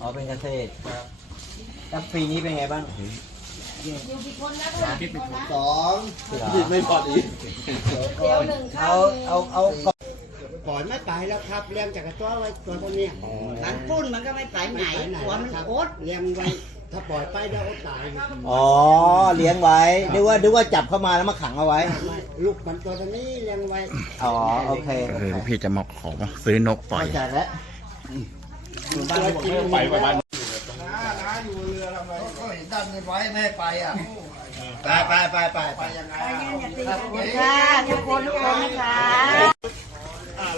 อ๋อเป็นเกษตรแล้วปีนี้เป็นไงบ้างอยู่กี่คนแล้วนะกี่คนนะสองผิผิดไม่พอดีเดี๋ยวหนึ่งข้าเอาวเอาเอาปล่อยไม่ไปแล้วครับเลี้ยงจากกระตัวไว้ตัวเท่านี้มันปุ้นมันก็ไม่ไปไหนหัวมันครับโอ๊ตเลี้ยงไว้ ถ้าปล่อยไปเดี๋ยวอดตายอ๋อเลี้ยงไว้นึกว่านึกว่าจับเข้ามาแล้วมาขังเอาไว้ ไม่ลูกมันตัวเท่านี้เลี้ยงไว้อ๋อโอเคก็โอคือเคพี่จะมาขอซื้อนกปล่อย เข้าใจแล้ว ไปไปบ้านก็เห็นด้านไว้ไม่ไปอะ ไปไปไปไปไปยังไงขอบคุณค่ะทุกคนทุกคนนะคะ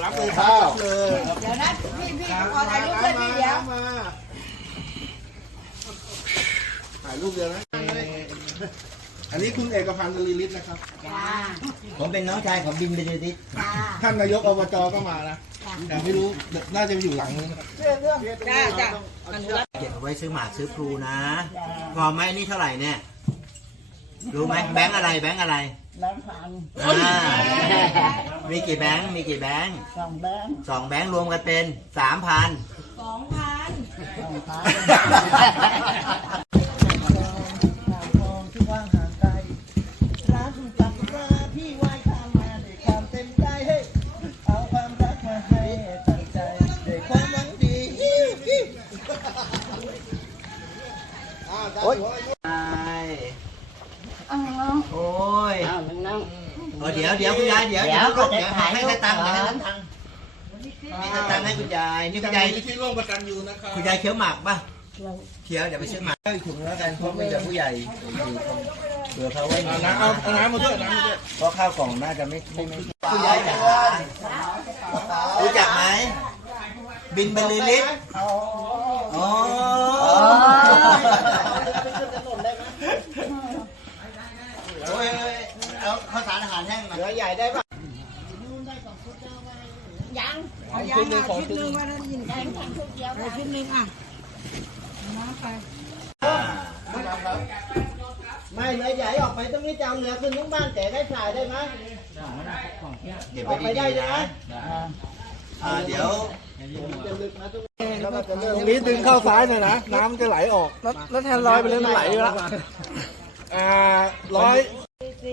รับเลยข้าวเดี๋ยวนะพี่พี่ขอถ่ายรูปด้วยพี่เดี๋ยวถ่ายรูปเดียวนะ อันนี้คุณเอกพันธ์ลีลิตนะครับ จ้าผมเป็นน้องชายของบินเบเนดิตจ้าท่านนายกอบจก็มานะแต่ไม่รู้น่าจะอยู่หลังนู้นนะครับจ้าจ้าเก็บเอาไว้ซื้อหมากซื้อพลูนะพอไหมนี่เท่าไหร่เนี่ย รู้ไหมแบงค์อะไรแบงค์อะไรแบงค์พันอ่ามีกี่แบงค์มีกี่แบงค์สองแบงค์สองแบงค์รวมกันเป็นสามพันสองพันสองพัน ดี๋ยวคุณยายเดี๋ยวเดี๋เดี๋ยยววก็เดี๋ยวจะถ่ายให้รูให้ปตังค์ก่ให้อนตังค์ให้ตังค์ให้คุณยายนี่จาคุกณยายมูลนิธิร่วมประกันยูนะครับคุณยายเคี้ยวหมากป่ะเคี้ยวเดี๋ยวไปซื้อหมากให้ถุงแล้วกันเพราะมีแต่ผู้ใหญ่เผื่อเขาไว้เอาน้ำเอาเอาน้ำมาด้วยเอาน้ำมาด้วยเพราะข้าวกล่องน่าจะไม่ไม่ไม่คุณยายจ๋ารู้จักไหมบินบรรลือฤทธิ์อ๋อโอ้ยเอาข้าวสารอาหารแห้งมาเหลือใหญ่ได้ปะ ยังเอายังอะชุดหนึ่งมาแล้วยินแดงทั้งชุดเดียวนะชุดหนึ่งอะน้าไปไม่เหลือใหญ่ออกไปต้องนี่จะเอาเหลือขึ้นทั้งบ้านแต่ได้ถ่ายได้ไหมเก็บอไว้อกไปดีได้ๆเลยนะนะอ่าเดี๋ยวตรงนี้ดึงเข้าซ้ายหน่อยนะ น้ำจะไหลออก แล้วแทนลอยไปเลยมันไหลอยู่แล้วอ่าร้อย ไม่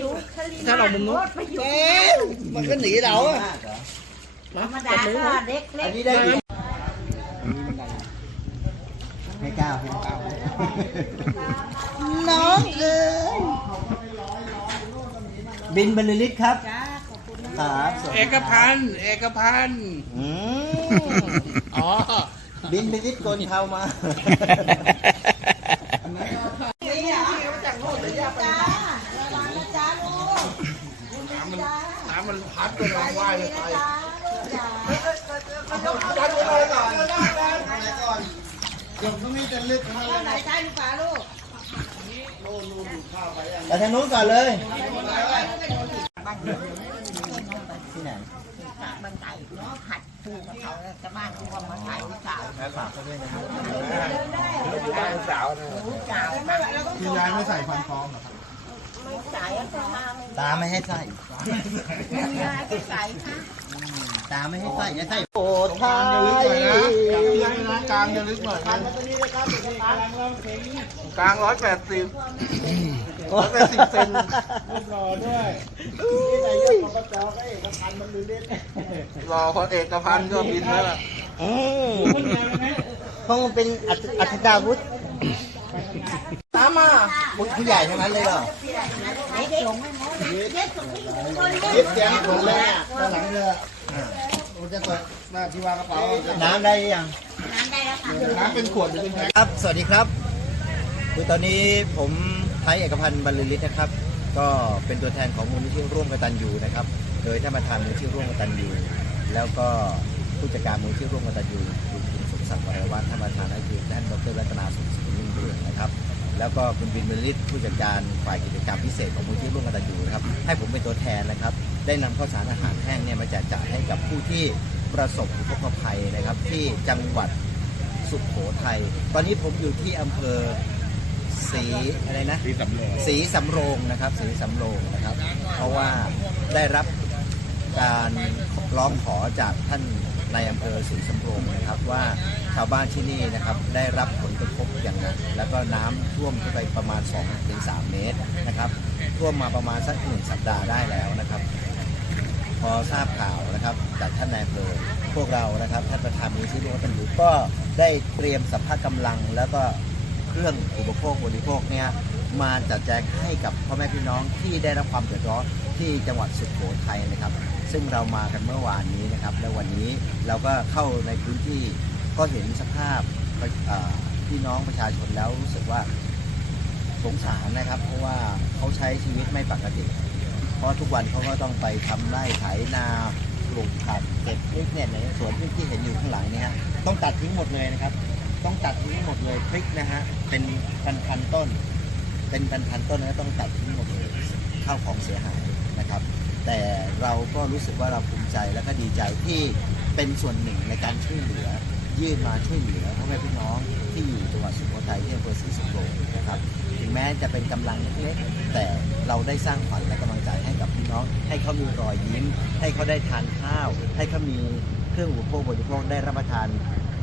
อยู่ทะเลถ้าเรามุมนู้นไปอยู่มันก็หนีเราอะธรรมดาก็เล็กเล็อันนี้ได้ไม่กล้าไม่กล้าน้องเอ้ยบินบรรลือฤทธิ์ครับครับเอกพันธ์เอกพันธ์อ๋อ บินบรรลือฤทธิ์โกนเทามาระวังนะจ้าลูก น้ำมั น้ำมันพัดจนเราว่ายไปจ้าลูกจ้าจัดไปเลยก่อนก่อนเดี๋ยวตรงนี้จะลึกมาเอาไหนใช่ลูกฝาลูกไปทางนู้นก่อนเลยที่ไหนมันไก่เนาะผัดคู่กับเขาจะบ้านคู่กับมาถ่ายลูกสาวแล้วฝากเขาด้วยนะครับสาวนะลูกสาวคุณยายไม่ใส่ฟันปลอมเหรอครับ ไม่ใส่ก็จะมาตาไม่ให้ใส่ ไม่มีอะไรก็ใส่ค่ะตาไม่ให้ใส่อย่าใส่โอ้กลางจะลึกหน่อยนะกลางจะลึกหน่อยนะกลางร้อยแปดสิบร้อยแปดสิบเซนรอด้วยนี่นายกอบจก็เอกพันธ์มันดูเล่นรอคนเอกพันธ์ก็บินแล้วล่ะอืมเพราะมันเป็นอัศอัศดาวุธ ตามมาผู้ใหญ่ทั้งนั้นเลยเหรอเด็กหลงไม่หมดเด็กส่งที่คนเก็บเสียงผมเลยอะด้านหลังเรือผมจะเปิดมาที่วางกระเป๋าน้ำได้ยังน้ำได้แล้วค่ะน้ำเป็นขวดหรือเป็นแพ็คครับ สวัสดีครับคือตอนนี้ผมไทยเอกพันธ์บรรลือฤทธิ์นะครับ ก็เป็นตัวแทนของมูลนิธิร่วมกตันยูนะครับ โดยท่านประธานมูลนิธิร่วมกตันยูแล้วก็ผู้จัดการมูลนิธิร่วมกตันยูคุณคุณสมศักดิ์วรวัฒน์ท่านประธานก็คือท่านดรรัตนาสุขศรีรุ่งเรืองนะครับ แล้วก็คุณบินบรรลือฤทธิ์ผู้จัดการฝ่ายกิจกรรมพิเศษของมูลนิธิร่วมกตันยูนะครับให้ผมเป็นตัวแทนนะครับ ได้นำข้าวสารอาหารแห้งเนี่ยมาแจกจ่ายให้กับผู้ที่ประสบอุทกภัยนะครับ ที่จังหวัดสุขโขทัยตอนนี้ผมอยู่ที่อำเภอศรีอะไรนะสีสำรองศรีสำโรงนะครับศรีสำโรงนะครับ เพราะว่าได้รับการร้องขอจากท่านในายอำเภอศรีสำโรงนะครับว่า ชาวบ้านที่นี่นะครับได้รับผลกระทบอย่างหนักแล้วก็น้ำท่วมขึ้นไปประมาณ2-3เมตรนะครับท่วมมาประมาณสักหนึ่งสัปดาห์ได้แล้วนะครับ พอทราบข่าวนะครับจากท่านนายอำเภอพวกเรานะครับท่านประธานมูลที่ร่วมกันอยู่ก็ได้เตรียมสัพพะกำลัง แล้วก็เครื่องอุปโภคบริโภคเนี่ยมาจัดแจงให้กับพ่อแม่พี่น้องที่ได้รับความเดือดร้อนที่จังหวัดสุโขทัยนะครับ ซึ่งเรามากันเมื่อวานนี้นะครับ และวันนี้เราก็เข้าในพื้นที่ ก็เห็นสภาพพี่น้องประชาชนแล้วรู้สึกว่าสงสารนะครับ เพราะว่าเขาใช้ชีวิตไม่ปกติ เพราะทุกวันเขาก็ต้องไปทำไร่ไถนาปลูกผักเก็บพริกเนี่ยในสวนพริกที่เห็นอยู่ข้างหลังเนี่ยต้องตัดทิ้งหมดเลยนะครับ ต้องตัดทิ้งหมดเลยพริกนะฮะเป็นพันพันต้น เป็นพันพันต้นนะต้องตัดทิ้งหมดเลยข้าวของเสียหายนะครับ แต่เราก็รู้สึกว่าเราภูมิใจและก็ดีใจที่เป็นส่วนหนึ่งในการช่วยเหลือ ยื่นมาช่วยเหลือพ่อแม่พี่น้องที่อยู่จังหวัดสุโขทัยที่อำเภอศรีสมโรงนะครับถึงแม้จะเป็นกำลังเล็กๆแต่เราได้สร้างขวัญและกำลังใจให้กับพี่น้อง ให้เขามีรอยยิ้ม ให้เขาได้ทานข้าว ให้เขามีเครื่องอุปโภคบริโภคได้รับประทาน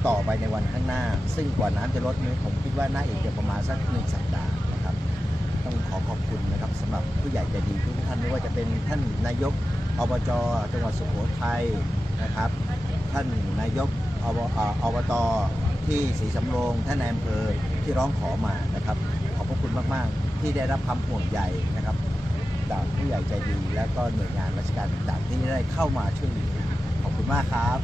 ต่อไปในวันข้างหน้า ซึ่งกว่าน้ำจะลดนี่ผมคิดว่าน่าอีกจะประมาณสักหนึ่งสัปดาห์นะครับ ต้องขอขอบคุณนะครับสำหรับผู้ใหญ่ใจดีทุกท่านไม่ว่าจะเป็นท่านนายกอบจจังหวัดสุโขทัยนะครับ ท่านนายก อบตที่ศรีสำโรงท่านนายอำเภอที่ร้องขอมานะครับ ขอบพระคุณมากๆ ที่ได้รับความห่วงใยนะครับจากผู้ใหญ่ใจดี และก็หน่วยงานราชการต่างๆที่ได้เข้ามาช่วยเหลือขอบคุณมากครับ